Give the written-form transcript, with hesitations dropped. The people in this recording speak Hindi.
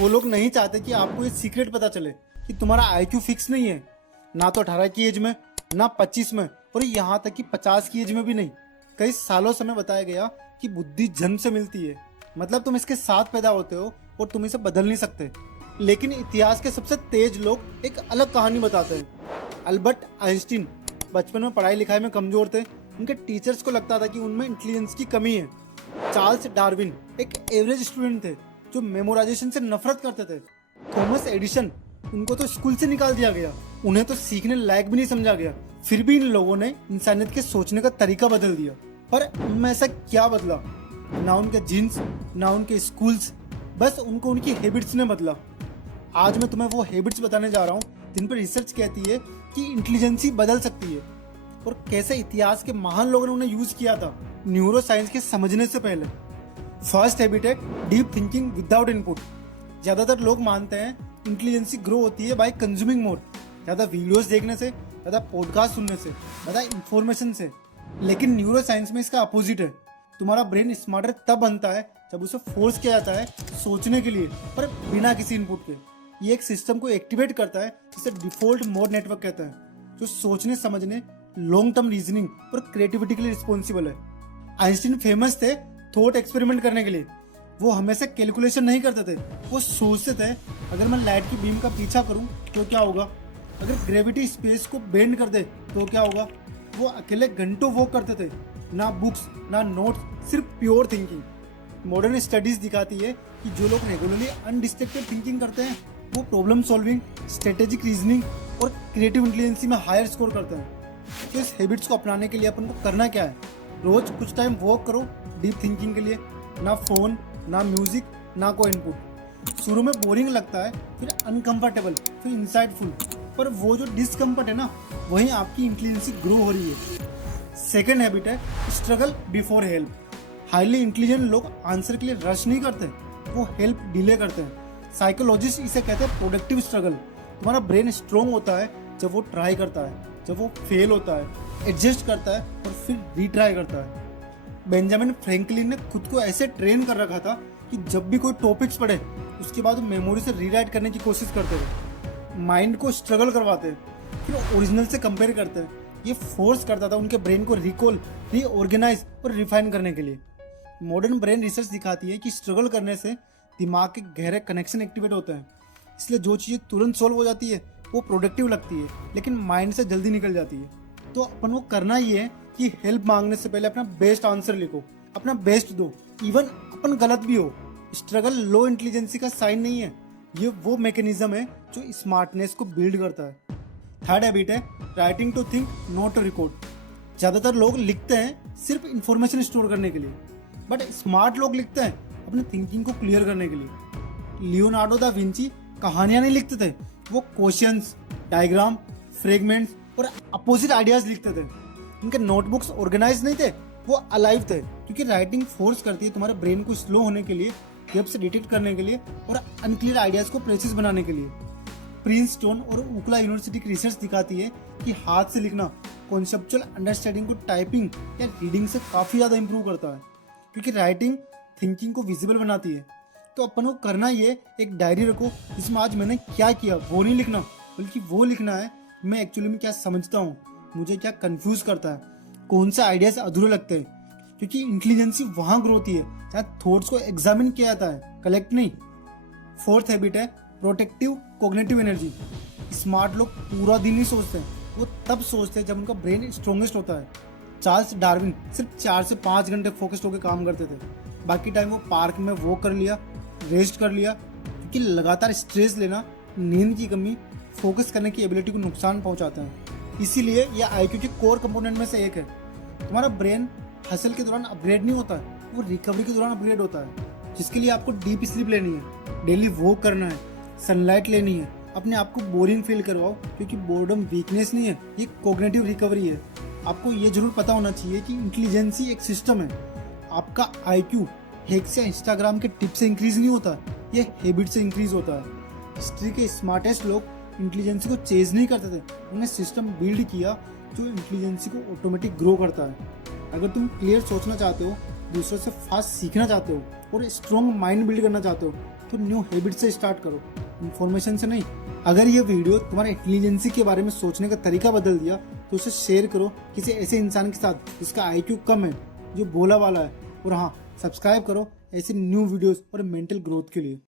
वो लोग नहीं चाहते कि आपको ये सीक्रेट पता चले कि तुम्हारा आईक्यू फिक्स नहीं है, ना तो 18 की एज में, ना 25 में, और यहाँ तक कि 50 की एज में भी नहीं। कई सालों से हमें बताया गया कि बुद्धि जन्म से मिलती है, मतलब तुम इसके साथ पैदा होते हो और तुम इसे बदल नहीं सकते। लेकिन इतिहास के सबसे तेज लोग एक अलग कहानी बताते हैं। अल्बर्ट आइंस्टीन बचपन में पढ़ाई लिखाई में कमजोर थे, उनके टीचर्स को लगता था कि उनमें इंटेलिजेंस की कमी है। चार्ल्स डार्विन एक एवरेज स्टूडेंट थे जो मेमोराइजेशन से नफरत करते थे। थॉमस एडिसन, उनको तो स्कूल से निकाल दिया गया, उन्हें तो सीखने लायक भी नहीं समझा गया। फिर भी इन लोगों ने इंसानियत के सोचने का तरीका बदल दिया। पर उनमें ऐसा क्या बदला? ना उनके जीन्स, ना उनके स्कूल्स, बस उनको उनकी हैबिट्स ने बदला। आज मैं तुम्हें वो हैबिट्स बताने जा रहा हूँ जिन पर रिसर्च कहती है कि इंटेलिजेंसी बदल सकती है, और कैसे इतिहास के महान लोगों ने उन्हें यूज किया था न्यूरो साइंस के समझने से पहले। फर्स्ट हैबिट है डीप थिंकिंग विदाउट इनपुट। ज्यादातर लोग मानते हैं इंटेलिजेंसी ग्रो होती है बाय कंज्यूमिंग मोर, ज्यादा वीडियोस देखने से, ज्यादा पॉडकास्ट सुनने से, ज्यादा इंफॉर्मेशन से। लेकिन न्यूरो साइंस में इसका अपोजिट है। तुम्हारा ब्रेन स्मार्टर तब बनता है जब उसे फोर्स किया जाता है सोचने के लिए, पर बिना किसी इनपुट के। ये एक सिस्टम को एक्टिवेट करता है जिसे डिफॉल्ट मोड नेटवर्क कहते हैं, जो सोचने समझने, लॉन्ग टर्म रीजनिंग और क्रिएटिविटी के लिए रिस्पॉन्सिबल है। आइंस्टीन फेमस थे थॉट एक्सपेरिमेंट करने के लिए। वो हमेशा कैलकुलेशन नहीं करते थे, वो सोचते थे अगर मैं लाइट की बीम का पीछा करूं तो क्या होगा, अगर ग्रेविटी स्पेस को बेंड कर दे तो क्या होगा। वो अकेले घंटों वॉक करते थे, ना बुक्स ना नोट्स, सिर्फ प्योर थिंकिंग। मॉडर्न स्टडीज दिखाती है कि जो लोग रेगुलरली अनडिस्ट्रैक्टेड थिंकिंग करते हैं वो प्रॉब्लम सॉल्विंग, स्ट्रेटेजिक रीजनिंग और क्रिएटिव इंटेलिजेंसी में हायर स्कोर करते हैं। तो इस हैबिट्स को अपनाने के लिए अपन को करना क्या है? रोज कुछ टाइम वॉक करो डीप थिंकिंग के लिए। ना फोन, ना म्यूजिक, ना कोई इनपुट। शुरू में बोरिंग लगता है, फिर अनकंफर्टेबल, फिर इंसाइटफुल, पर वो जो डिस्कम्फर्ट है ना, वही आपकी इंटेलिजेंसी ग्रो हो रही है। सेकेंड हैबिट है struggle before help. Highly intelligent लोग आंसर के लिए रश नहीं करते, वो हेल्प डिले करते हैं। साइकोलॉजिस्ट इसे कहते हैं प्रोडक्टिव स्ट्रगल। तुम्हारा ब्रेन स्ट्रॉन्ग होता है जब वो ट्राई करता है, जब वो फेल होता है, एडजस्ट करता है और फिर रीट्राई करता है। बेंजामिन फ्रैंकलिन ने खुद को ऐसे ट्रेन कर रखा था कि जब भी कोई टॉपिक्स पढ़े उसके बाद मेमोरी से रीराइट करने की कोशिश करते थे। माइंड को स्ट्रगल करवाते, फिर ओरिजिनल से कंपेयर करते। ये फोर्स करता था उनके ब्रेन को रिकॉल, रीऑर्गेनाइज और रिफाइन करने के लिए। मॉडर्न ब्रेन रिसर्च दिखाती है कि स्ट्रगल करने से दिमाग के गहरे कनेक्शन एक्टिवेट होते हैं, इसलिए जो चीज़ें तुरंत सॉल्व हो जाती है वो प्रोडक्टिव लगती है, लेकिन माइंड से जल्दी निकल जाती है। तो अपन को करना ये है कि हेल्प मांगने से पहले अपना बेस्ट आंसर लिखो, अपना बेस्ट दो, इवन अपन गलत भी हो। स्ट्रगल लो इंटेलिजेंसी का साइन नहीं है, ये वो मैकेनिज्म है जो स्मार्टनेस को बिल्ड करता है। थर्ड हैबिट है writing to think not to record. ज्यादातर लोग लिखते हैं सिर्फ इंफॉर्मेशन स्टोर करने के लिए, बट स्मार्ट लोग लिखते हैं अपनी थिंकिंग को क्लियर करने के लिए। लियोनार्डो दा विंची कहानियां नहीं लिखते थे, वो क्वेश्चंस, डायग्राम, फ्रेगमेंट्स और अपोजिट आइडियाज लिखते थे। उनके नोटबुक्स ऑर्गेनाइज नहीं थे, वो अलाइव थे, क्योंकि राइटिंग फोर्स करती है तुम्हारे ब्रेन को स्लो होने के लिए, गैप्स डिटेक्ट करने के लिए और अनक्लियर आइडियाज को प्रेसिस बनाने के लिए। प्रिंसटन और उकला यूनिवर्सिटी की रिसर्च दिखाती है कि हाथ से लिखना कॉन्सेप्चुअल अंडरस्टैंडिंग को टाइपिंग या रीडिंग से काफी ज्यादा इंप्रूव करता है, क्योंकि राइटिंग थिंकिंग को विजिबल बनाती है। तो अपन को करना ये, एक डायरी रखो जिसमें आज मैंने क्या किया, वो नहीं लिखना, बल्कि वो लिखना है मैं एक्चुअली में क्या समझता हूँ, मुझे क्या कंफ्यूज करता है, कौन से आइडियाज अधूरे लगते हैं। क्योंकि इंटेलिजेंसी वहां ग्रो होती है जहाँ थॉट्स को एग्जामिन किया जाता है, कलेक्ट नहीं। फोर्थ हैबिट है प्रोटेक्टिव कॉग्निटिव एनर्जी। स्मार्ट लोग पूरा दिन नहीं सोचते, वो तब सोचते हैं जब उनका ब्रेन स्ट्रॉन्गेस्ट होता है। चार्ल्स डार्विन सिर्फ 4 से 5 घंटे फोकस्ड होकर काम करते थे, बाकी टाइम वो पार्क में वॉक कर लिया, रेस्ट कर लिया। क्योंकि लगातार स्ट्रेस लेना, नींद की कमी, फोकस करने की एबिलिटी को नुकसान पहुंचाता है। इसीलिए यह आईक्यू के कोर कंपोनेंट में से एक है। तुम्हारा ब्रेन हसल के दौरान अपग्रेड नहीं होता है, वो रिकवरी के दौरान अपग्रेड होता है, जिसके लिए आपको डीप स्लीप लेनी है, डेली वॉक करना है, सनलाइट लेनी है, अपने आप को बोरिंग फील करवाओ, क्योंकि बोर्डम वीकनेस नहीं है, ये कॉग्निटिव रिकवरी है। आपको ये जरूर पता होना चाहिए कि इंटेलिजेंसी एक सिस्टम है। आपका आईक्यू हैक्स या इंस्टाग्राम के टिप से इंक्रीज नहीं होता, ये हैबिट से इंक्रीज होता है। हिस्ट्री के स्मार्टेस्ट लोग इंटेलिजेंसी को चेज नहीं करते थे, उन्हें सिस्टम बिल्ड किया जो इंटेलिजेंसी को ऑटोमेटिक ग्रो करता है। अगर तुम क्लियर सोचना चाहते हो, दूसरों से फास्ट सीखना चाहते हो और स्ट्रॉन्ग माइंड बिल्ड करना चाहते हो, तो न्यू हैबिट से स्टार्ट करो, इन्फॉर्मेशन से नहीं। अगर ये वीडियो तुम्हारे इंटेलिजेंसी के बारे में सोचने का तरीका बदल दिया तो उसे शेयर करो किसी ऐसे इंसान के साथ जिसका आईक्यू कम है, जो भोला वाला है। और हाँ, सब्सक्राइब करो ऐसे न्यू वीडियोस और मेंटल ग्रोथ के लिए।